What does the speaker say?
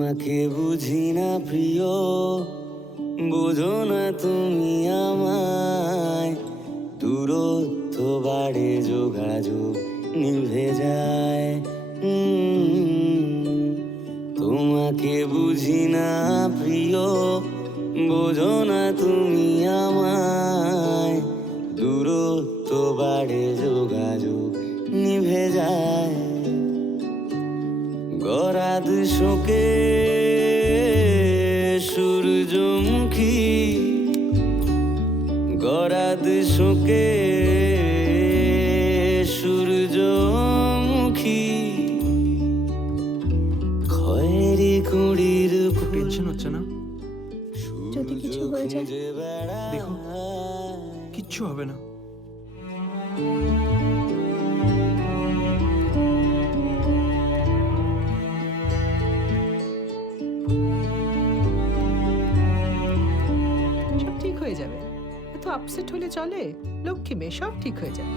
তোমাকে বুঝি না প্রিয়, বোঝো না তুমি আমায়। দূরত্ব বাড়ে, যোগাযোগ নিভে যায়। তোমাকে বুঝি না প্রিয়, বোঝো না তুমি আমায়। দূরত্ব বাড়ে, যোগাযোগ নিভে যায়। গরাদ শোকে সূর্যমুখী, গরাদ শোকে সূর্যমুখী। খয়েরি কুড়ির টেনশন হচ্ছে না? যদি কিছু হয়ে যায়? দেখো, কিচ্ছু হবে না। সব ঠিক হয়ে যাবে। এত আপসেট হলে চলে? লক্ষ্মী মেয়ে, সব ঠিক হয়ে যাবে।